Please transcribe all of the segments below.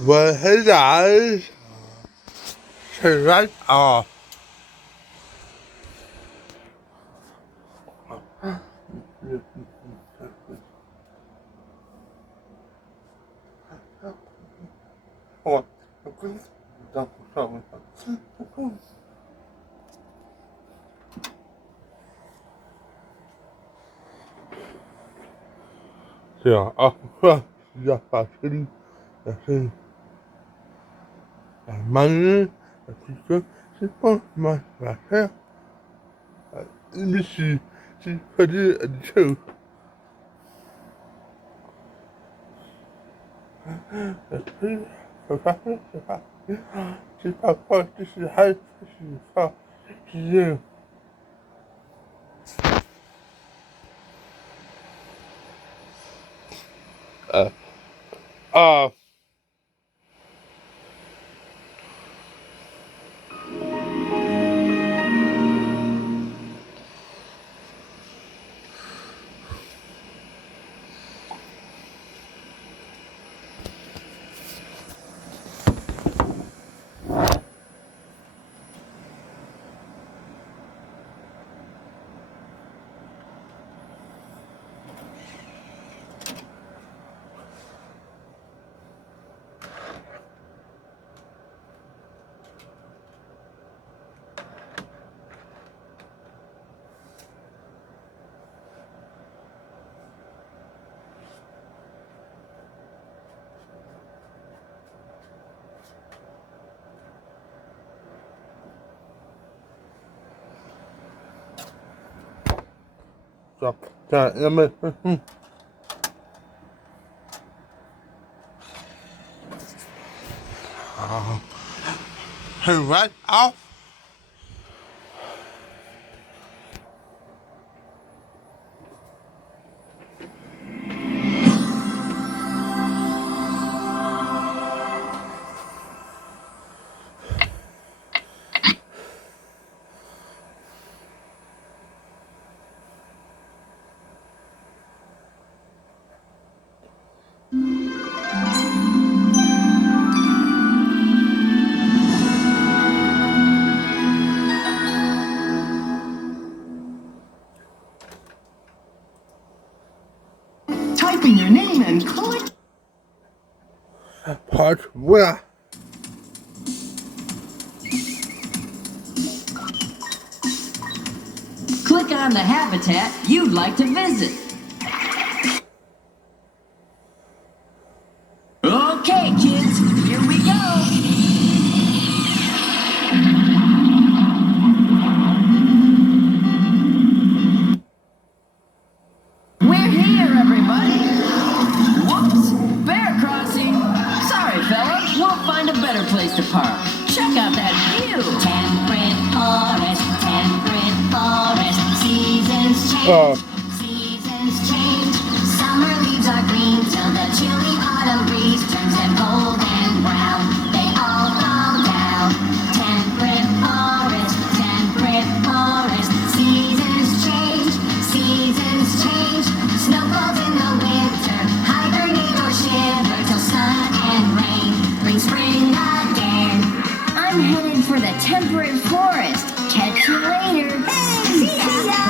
我现在吃完啊，我跟上上这样啊，要把身但是慢人是帮忙来看，你是快点抽，是怕就是还是怕是这样啊。这样，那么好，很完啊。Typing your name and click. 跑出来。Click on the habitat you'd like to visit. Okay, kids, here we go. We're here, everybody. Whoops, bear crossing. Sorry, fella, we'll find a better place to park. Check out that view. Temperate forest, seasons change. Seasons change. Summer leaves are green till the chilly autumn breeze turns them golden brown. They all fall down. Temperate forest, seasons change. Seasons change. Snow falls in the winter. Hibernate or shiver till sun and rain bring spring again. I'm headed for the temperate forest. Catch you later. Hey, see ya.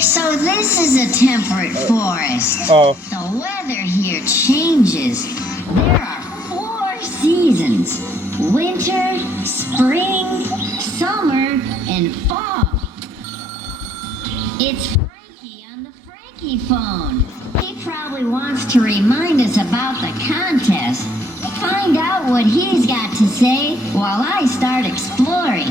So this is a temperate forest. The weather here changes. There are 4 seasons: winter, spring, summer, and fall. It's Frankie on the Frankie phone. He probably wants to remind us about the contest. Find out what he's got to say while I start exploring.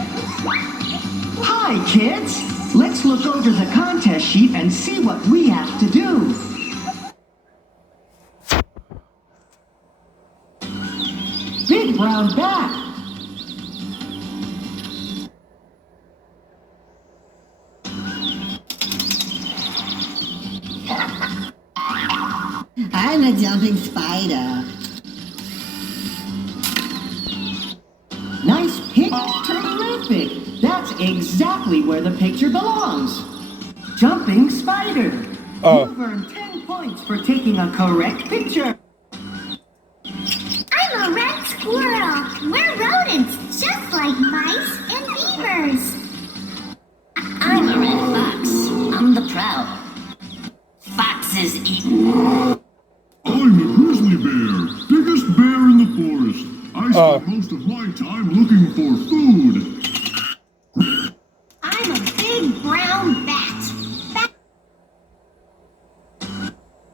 Hi, kids. Let's look over the contest sheet and see what we have to do. Big brown bat. I'm a jumping spider. Nice hit to the left. Terrific! That's exactly where the picture belongs. Jumping spider. You've earned 10 points for taking a correct picture. I'm a red squirrel. We're rodents, just like mice and beavers. I'm a red fox. I'm the proud. Foxes eat. I'm a grizzly bear, biggest bear in the forest. I spend most of my time looking for food. I'm a big brown bat.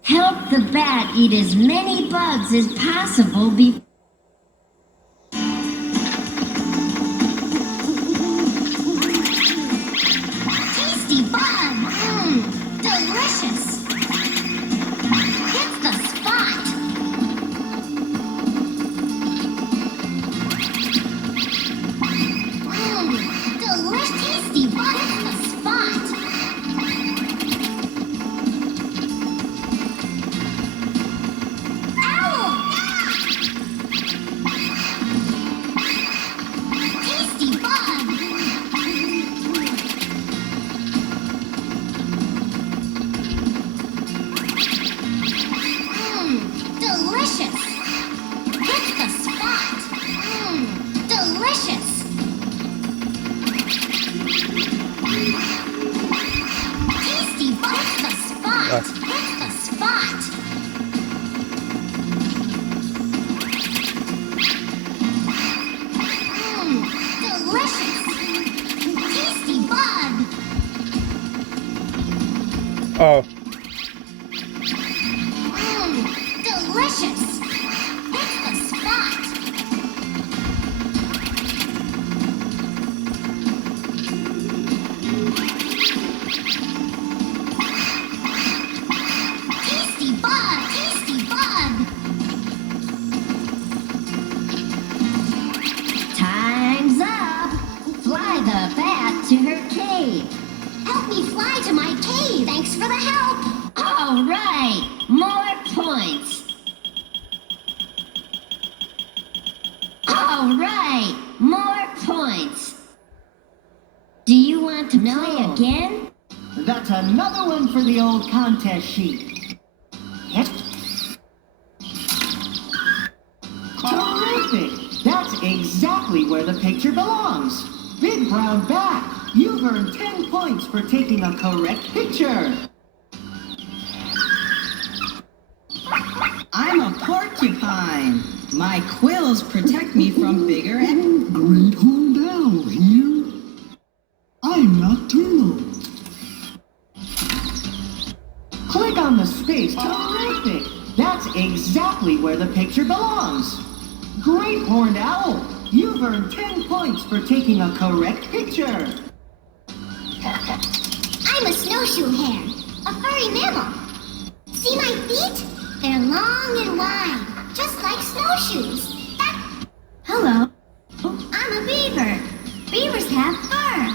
Help the bat eat as many bugs as possible before. Tasty bug! Mmm, delicious! Hit the spot! Mmm, delicious, tasty bug! Hit the spot! Ow! Tasty bug! Delicious! Hit the spot! Mmm, delicious! Tasty bug! Hit the spot! Hit the spot! Mmm, delicious! Tasty bug! Delicious! Hit the spot! Tasty bug! Tasty bug! Time's up! Fly the bat to her cave. Help me fly to my cave! Thanks for the help! All right! More points! All right! More points! Do you want to play again? That's another one for the old contest sheet. Yep. Terrific! That's exactly where the picture belongs. Big brown bat, you've earned 10 points for taking a correct picture. I'm a porcupine. My quills protect me from bigger and... Great horned owl here. I'm nocturnal. Click on the space. Terrific! That's exactly where the picture belongs. Great horned owl, you've earned 10 points for taking a correct picture. I'm a snowshoe hare, a furry mammal. See my feet? They're long and wide, just like snowshoes. Hello. I'm a beaver. Beavers have fur.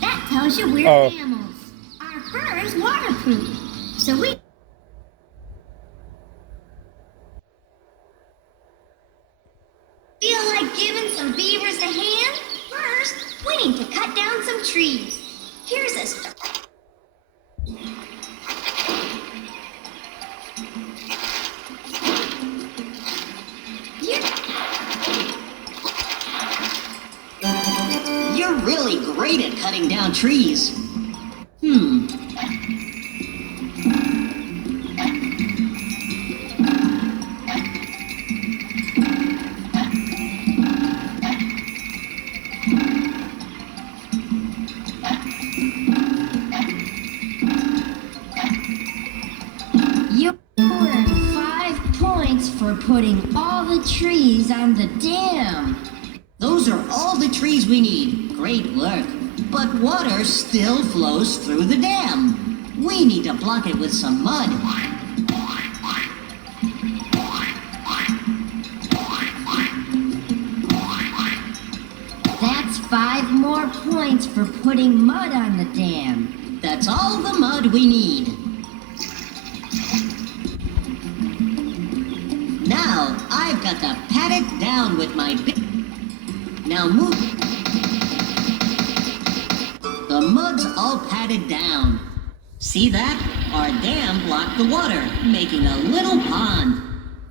That tells you we're mammals. Our fur is waterproof, so we... Feel like giving some beavers a hand? First, we need to cut down some trees. Here's a start. You're really great at cutting down trees. You earned 5 points for putting all the trees on the dam. Those are all the trees we need. Great work. But water still flows through the dam. We need to block it with some mud. That's 5 more points for putting mud on the dam. That's all the mud we need. Now, I've got to pat it down with my big... Now move it. muds all patted down. See that? Our dam blocked the water, making a little pond.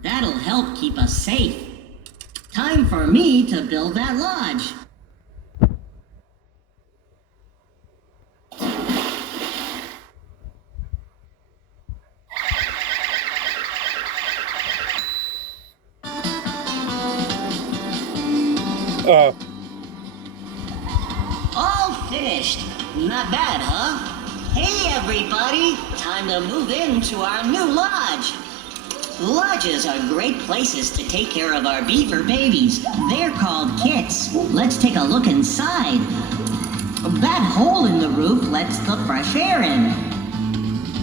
That'll help keep us safe. Time for me to build that lodge. All finished. Not bad, huh? Hey, everybody! Time to move into our new lodge. Lodges are great places to take care of our beaver babies. They're called kits. Let's take a look inside. That hole in the roof lets the fresh air in.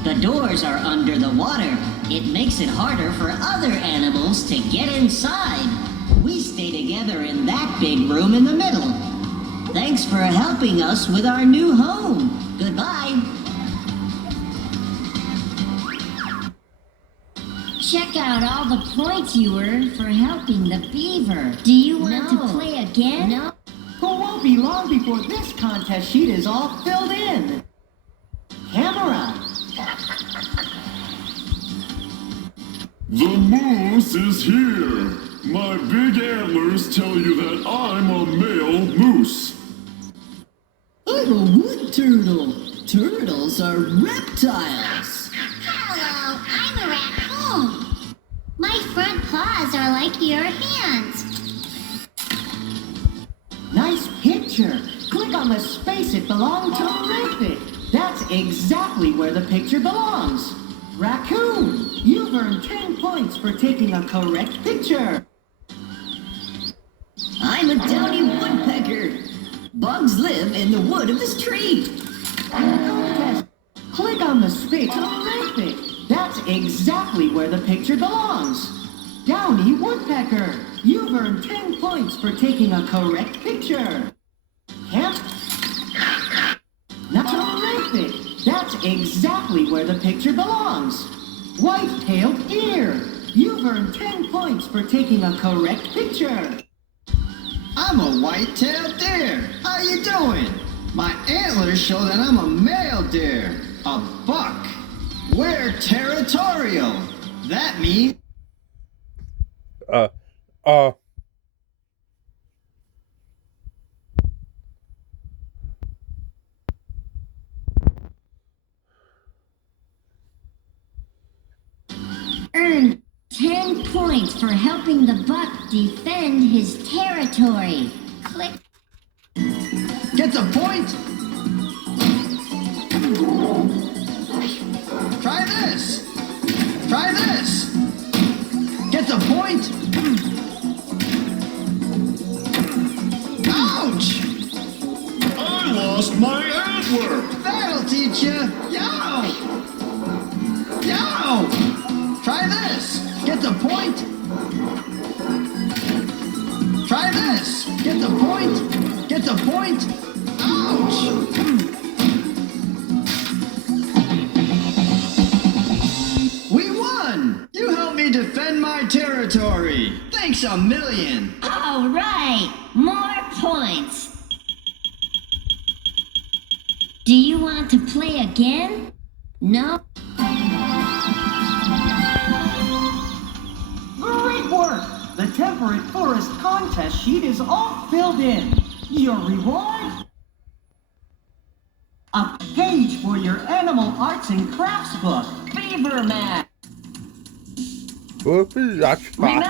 The doors are under the water. It makes it harder for other animals to get inside. We stay together in that big room in the middle. Thanks for helping us with our new home. Goodbye. Check out all the points you earned for helping the beaver. Do you want to play again? No. It won't be long before this contest sheet is all filled in. Camera. The moose is here. My big antlers tell you that I'm a male moose. I'm a wood turtle. Turtles are reptiles. Hello, I'm a raccoon. My front paws are like your hands. Nice picture. Click on the space it belonged to. Terrific. That's exactly where the picture belongs. Raccoon, you've earned 10 points for taking a correct picture. I'm a downy woodpecker. Bugs live in the wood of this tree. Contest. Click on the space. Terrific. That's exactly where the picture belongs. Downy woodpecker, you've earned 10 points for taking a correct picture. Camp. Now, terrific. That's exactly where the picture belongs. White-tailed deer, you've earned 10 points for taking a correct picture. I'm a white-tailed deer. How you doing? My antlers show that I'm a male deer, a buck. We're territorial. That means Earned 10 points for helping the buck defend his territory. Click. gets a point. Try this. Try this. Gets a point. Ouch! I lost my antler. That'll teach you. Yow! Yow! Try this. Gets a point. Try this. Gets a point. Gets a point. Ouch! We won! You helped me defend my territory. Thanks a million. All right, more points. Do you want to play again? No? Great work! The Temperate Forest contest sheet is all filled in. Your reward? A page for your animal arts and crafts book, Beaver Man. That's fine.